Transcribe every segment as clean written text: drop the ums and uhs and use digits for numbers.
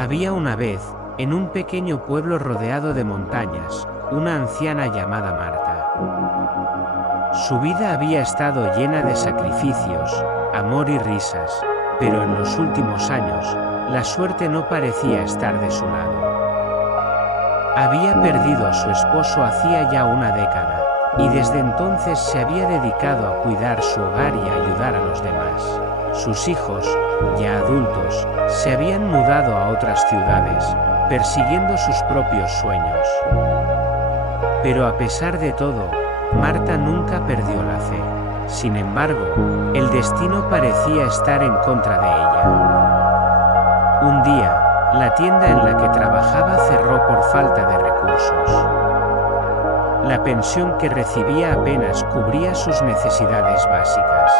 Había una vez, en un pequeño pueblo rodeado de montañas, una anciana llamada Marta. Su vida había estado llena de sacrificios, amor y risas, pero en los últimos años, la suerte no parecía estar de su lado. Había perdido a su esposo hacía ya una década, y desde entonces se había dedicado a cuidar su hogar y a ayudar a los demás. Sus hijos, ya adultos, se habían mudado a otras ciudades, persiguiendo sus propios sueños. Pero a pesar de todo, Marta nunca perdió la fe. Sin embargo, el destino parecía estar en contra de ella. Un día, la tienda en la que trabajaba cerró por falta de recursos. La pensión que recibía apenas cubría sus necesidades básicas.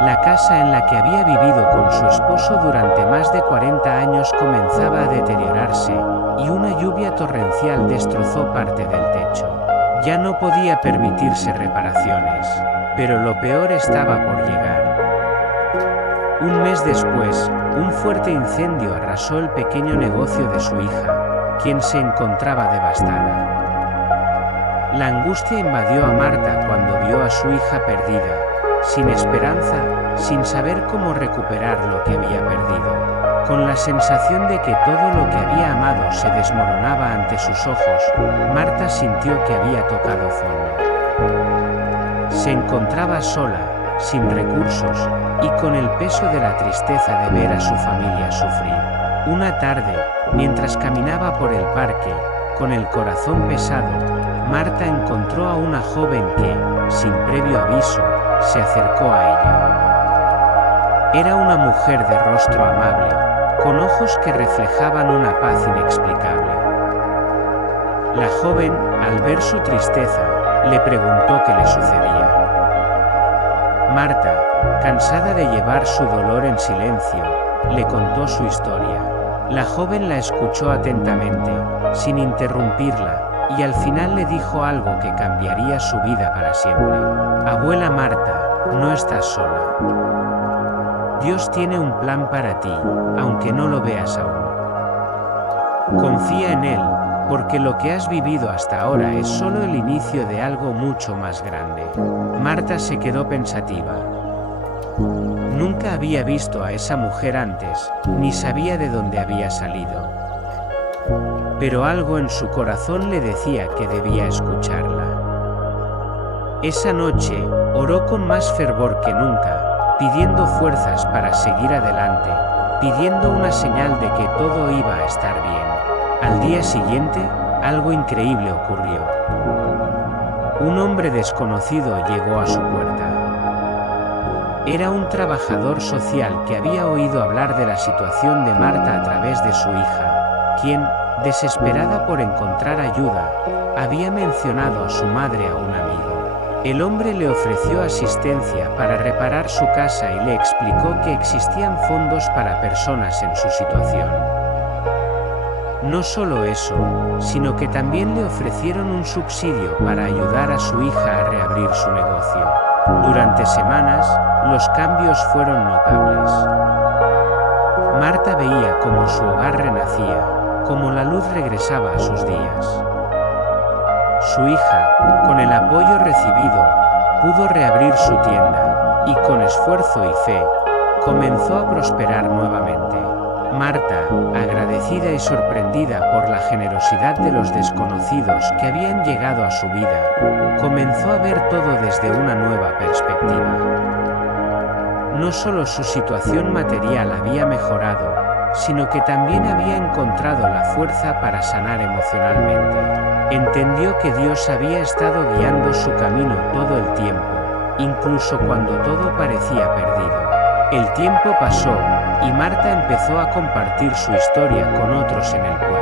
La casa en la que había vivido con su esposo durante más de 40 años comenzaba a deteriorarse, y una lluvia torrencial destrozó parte del techo. Ya no podía permitirse reparaciones, pero lo peor estaba por llegar. Un mes después, un fuerte incendio arrasó el pequeño negocio de su hija, quien se encontraba devastada. La angustia invadió a Marta cuando vio a su hija perdida, sin esperanza, sin saber cómo recuperar lo que había perdido, con la sensación de que todo lo que había amado se desmoronaba ante sus ojos. Marta sintió que había tocado fondo. Se encontraba sola, sin recursos, y con el peso de la tristeza de ver a su familia sufrir. Una tarde, mientras caminaba por el parque, con el corazón pesado, Marta encontró a una joven que, sin previo aviso, se acercó a ella. Era una mujer de rostro amable, con ojos que reflejaban una paz inexplicable. La joven, al ver su tristeza, le preguntó qué le sucedía. Marta, cansada de llevar su dolor en silencio, le contó su historia. La joven la escuchó atentamente, sin interrumpirla, y al final le dijo algo que cambiaría su vida para siempre. Abuela Marta, no estás sola. Dios tiene un plan para ti, aunque no lo veas aún. Confía en Él, porque lo que has vivido hasta ahora es solo el inicio de algo mucho más grande. Marta se quedó pensativa. Nunca había visto a esa mujer antes, ni sabía de dónde había salido. Pero algo en su corazón le decía que debía escucharla. Esa noche, oró con más fervor que nunca, pidiendo fuerzas para seguir adelante, pidiendo una señal de que todo iba a estar bien. Al día siguiente, algo increíble ocurrió. Un hombre desconocido llegó a su puerta. Era un trabajador social que había oído hablar de la situación de Marta a través de su hija, quien, desesperada por encontrar ayuda, había mencionado a su madre a un amigo. El hombre le ofreció asistencia para reparar su casa y le explicó que existían fondos para personas en su situación. No solo eso, sino que también le ofrecieron un subsidio para ayudar a su hija a reabrir su negocio. Durante semanas, los cambios fueron notables. Marta veía cómo su hogar renacía, cómo la luz regresaba a sus días. Su hija, con el apoyo recibido, pudo reabrir su tienda, y con esfuerzo y fe, comenzó a prosperar nuevamente. Marta, agradecida y sorprendida por la generosidad de los desconocidos que habían llegado a su vida, comenzó a ver todo desde una nueva perspectiva. No solo su situación material había mejorado, sino que también había encontrado la fuerza para sanar emocionalmente. Entendió que Dios había estado guiando su camino todo el tiempo, incluso cuando todo parecía perdido. El tiempo pasó, y Marta empezó a compartir su historia con otros en el pueblo.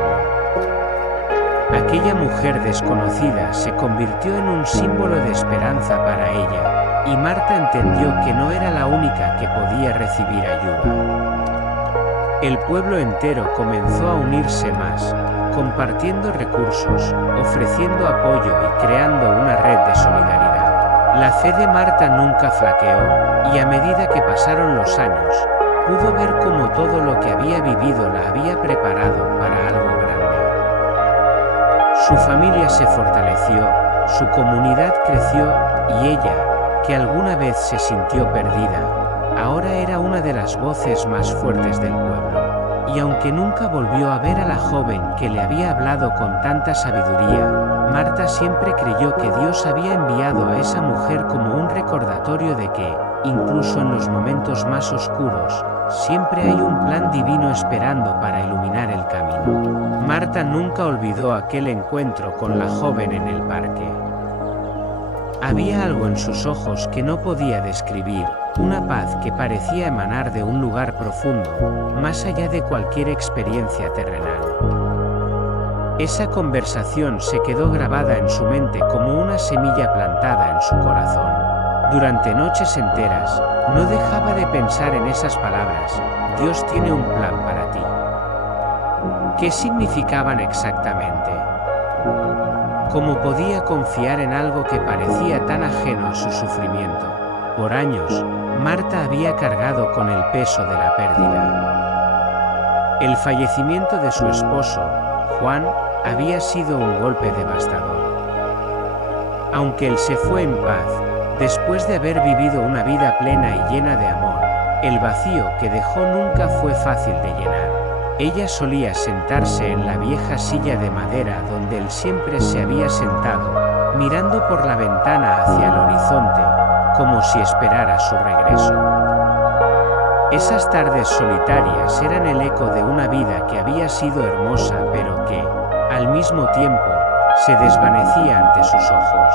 Aquella mujer desconocida se convirtió en un símbolo de esperanza para ella, y Marta entendió que no era la única que podía recibir ayuda. El pueblo entero comenzó a unirse más, compartiendo recursos, ofreciendo apoyo y creando una red de solidaridad. La fe de Marta nunca flaqueó, y a medida que pasaron los años, pudo ver cómo todo lo que había vivido la había preparado para algo grande. Su familia se fortaleció, su comunidad creció, y ella, que alguna vez se sintió perdida, ahora era una de las voces más fuertes del pueblo. Y aunque nunca volvió a ver a la joven que le había hablado con tanta sabiduría, Marta siempre creyó que Dios había enviado a esa mujer como un recordatorio de que, incluso en los momentos más oscuros, siempre hay un plan divino esperando para iluminar el camino. Marta nunca olvidó aquel encuentro con la joven en el parque. Había algo en sus ojos que no podía describir, una paz que parecía emanar de un lugar profundo, más allá de cualquier experiencia terrenal. Esa conversación se quedó grabada en su mente como una semilla plantada en su corazón. Durante noches enteras, no dejaba de pensar en esas palabras: Dios tiene un plan para ti. ¿Qué significaban exactamente? ¿Cómo podía confiar en algo que parecía tan ajeno a su sufrimiento? Por años, Marta había cargado con el peso de la pérdida. El fallecimiento de su esposo, Juan, había sido un golpe devastador. Aunque él se fue en paz, después de haber vivido una vida plena y llena de amor, el vacío que dejó nunca fue fácil de llenar. Ella solía sentarse en la vieja silla de madera donde él siempre se había sentado, mirando por la ventana hacia el horizonte, como si esperara su regreso. Esas tardes solitarias eran el eco de una vida que había sido hermosa pero que, al mismo tiempo, se desvanecía ante sus ojos.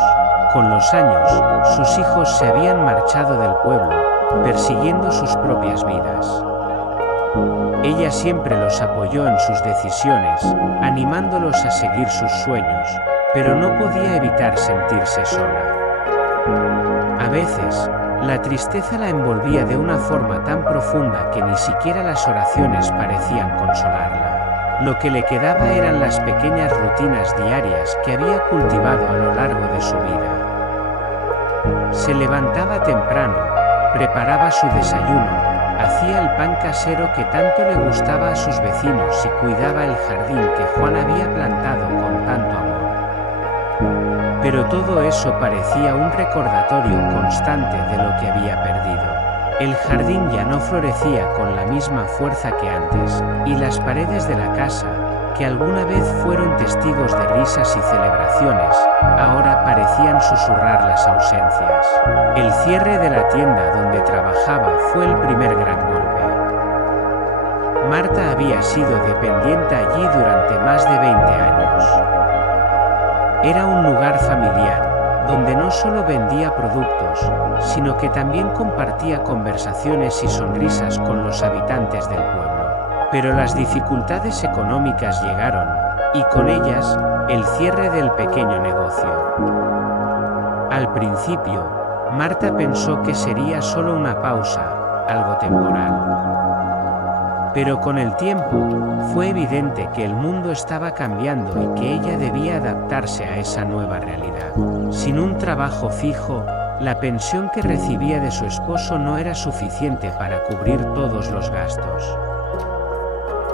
Con los años, sus hijos se habían marchado del pueblo, persiguiendo sus propias vidas. Ella siempre los apoyó en sus decisiones, animándolos a seguir sus sueños, pero no podía evitar sentirse sola. A veces, la tristeza la envolvía de una forma tan profunda que ni siquiera las oraciones parecían consolarla. Lo que le quedaba eran las pequeñas rutinas diarias que había cultivado a lo largo de su vida. Se levantaba temprano, preparaba su desayuno, hacía el pan casero que tanto le gustaba a sus vecinos y cuidaba el jardín que Juan había plantado con tanto amor. Pero todo eso parecía un recordatorio constante de lo que había perdido. El jardín ya no florecía con la misma fuerza que antes, y las paredes de la casa, que alguna vez fueron testigos de risas y celebraciones, ahora parecían susurrar las ausencias. El cierre de la tienda donde trabajaba fue el primer gran golpe. Marta había sido dependiente allí durante más de 20 años. Era un lugar familiar, donde no solo vendía productos, sino que también compartía conversaciones y sonrisas con los habitantes del pueblo. Pero las dificultades económicas llegaron, y con ellas, el cierre del pequeño negocio. Al principio, Marta pensó que sería solo una pausa, algo temporal. Pero con el tiempo, fue evidente que el mundo estaba cambiando y que ella debía adaptarse a esa nueva realidad. Sin un trabajo fijo, la pensión que recibía de su esposo no era suficiente para cubrir todos los gastos.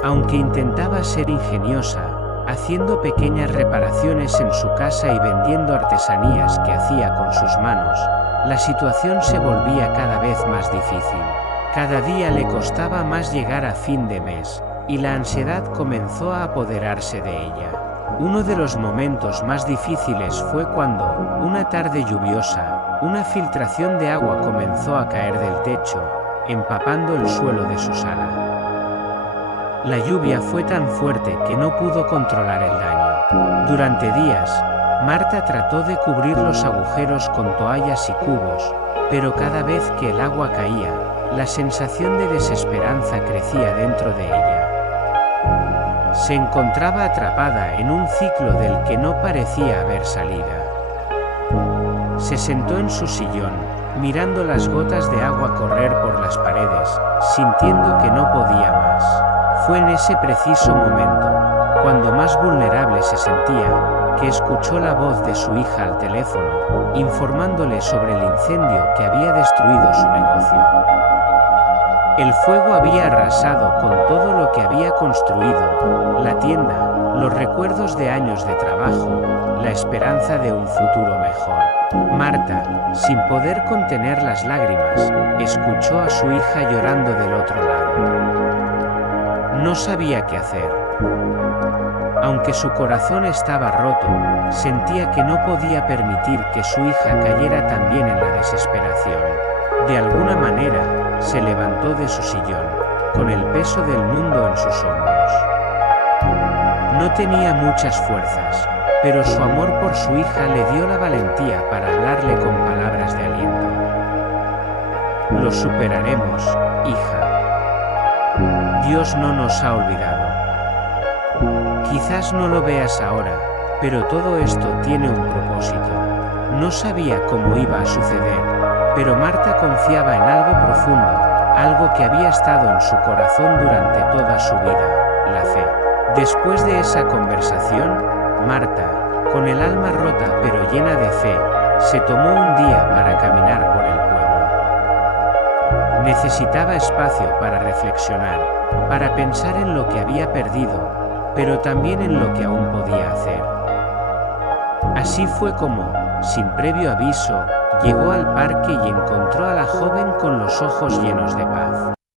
Aunque intentaba ser ingeniosa, haciendo pequeñas reparaciones en su casa y vendiendo artesanías que hacía con sus manos, la situación se volvía cada vez más difícil. Cada día le costaba más llegar a fin de mes, y la ansiedad comenzó a apoderarse de ella. Uno de los momentos más difíciles fue cuando, una tarde lluviosa, una filtración de agua comenzó a caer del techo, empapando el suelo de su sala. La lluvia fue tan fuerte que no pudo controlar el daño. Durante días, Marta trató de cubrir los agujeros con toallas y cubos, pero cada vez que el agua caía, la sensación de desesperanza crecía dentro de ella. Se encontraba atrapada en un ciclo del que no parecía haber salida. Se sentó en su sillón, mirando las gotas de agua correr por las paredes, sintiendo que no podía más. Fue en ese preciso momento, cuando más vulnerable se sentía, que escuchó la voz de su hija al teléfono, informándole sobre el incendio que había destruido su negocio. El fuego había arrasado con todo lo que había construido, la tienda, los recuerdos de años de trabajo, la esperanza de un futuro mejor. Marta, sin poder contener las lágrimas, escuchó a su hija llorando del otro lado. No sabía qué hacer. Aunque su corazón estaba roto, sentía que no podía permitir que su hija cayera también en la desesperación. De alguna manera, se levantó de su sillón, con el peso del mundo en sus hombros. No tenía muchas fuerzas, pero su amor por su hija le dio la valentía para hablarle con palabras de aliento. Lo superaremos, hija. Dios no nos ha olvidado. Quizás no lo veas ahora, pero todo esto tiene un propósito. No sabía cómo iba a suceder, pero Marta confiaba en algo profundo, algo que había estado en su corazón durante toda su vida, la fe. Después de esa conversación, Marta, con el alma rota pero llena de fe, se tomó un día para caminar por el pueblo. Necesitaba espacio para reflexionar, para pensar en lo que había perdido, pero también en lo que aún podía hacer. Así fue como, sin previo aviso, llegó al parque y encontró a la joven con los ojos llenos de paz.